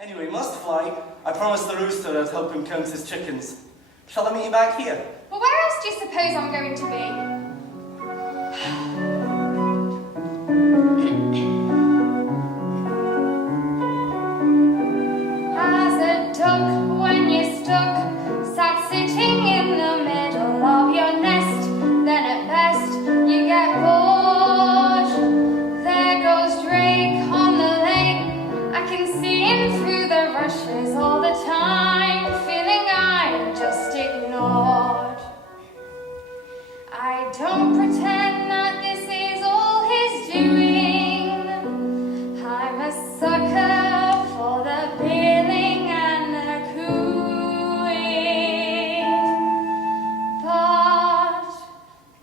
Anyway, must fly. I promised the rooster I'd help him count his chickens. Shall I meet you back here? Well, where else do you suppose I'm going to be? As a duck when you're stuck, sat sitting in the middle of your nest, then at best you get bored. There goes Drake on the lake, I can see him through the rushes all the time, feeling I'm just ignored. I don't pretend that this is all his doing. I'm a sucker for the billing and the cooing. But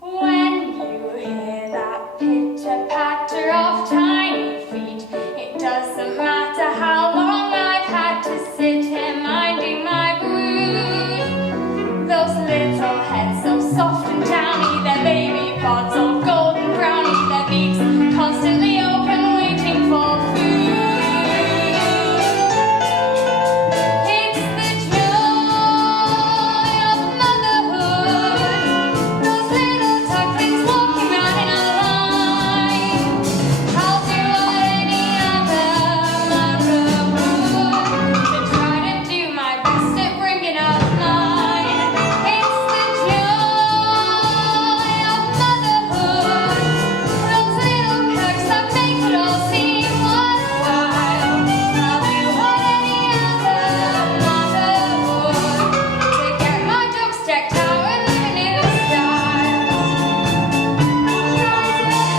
when you hear that pitter-patter of tiny feet, it doesn't matter how long I've had to sit here minding my brood. Those little heads so soft and downy, their baby pods of golden brownie, their beaks constantly open waiting for food. It's the joy of motherhood, those little ducklings walking round in a line. I'll do what any other mother would, to try to do my best at bringing up mine. It's the joy of motherhood, those little perks that make it all seem worthwhile. I'll do what any other mother would, to get my jokes decked out and living in style.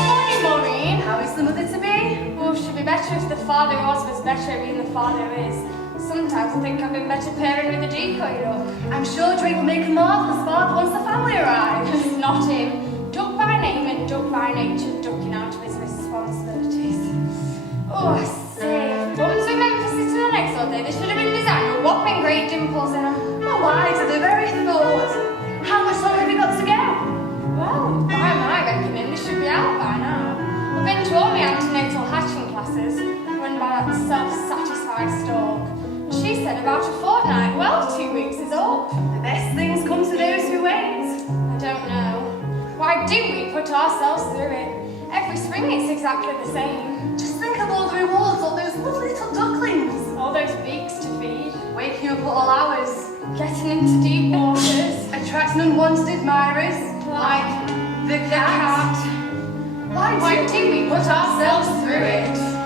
Morning, Maureen. How is the mother to be? Well, she'd be better if the father was better at being the father is. Sometimes I think I've been better pairing with a decoy duck. I'm sure Drake will make a marvellous father once the family arrives. Not him. Duck by name and duck by nature, ducking out of his responsibilities. Oh, I say, if bums were meant for sitting on eggs all day, they should have been designed with whopping great dimples in them. Oh, wise are the very thought. How much longer have you got to go? Well, by my reckoning, they should be out by now. I've been to all my antenatal hatching classes, run by that self-satisfied stork. She said about a fortnight. Well, 2 weeks is up. The best things come to those who wait. I don't know. Why do we put ourselves through it? Every spring it's exactly the same. Just think of all the rewards, all those lovely little ducklings. All those beaks to feed, Waking up at all hours, getting into deep waters, attracting unwanted admirers, like the cat. Why do we put ourselves through it?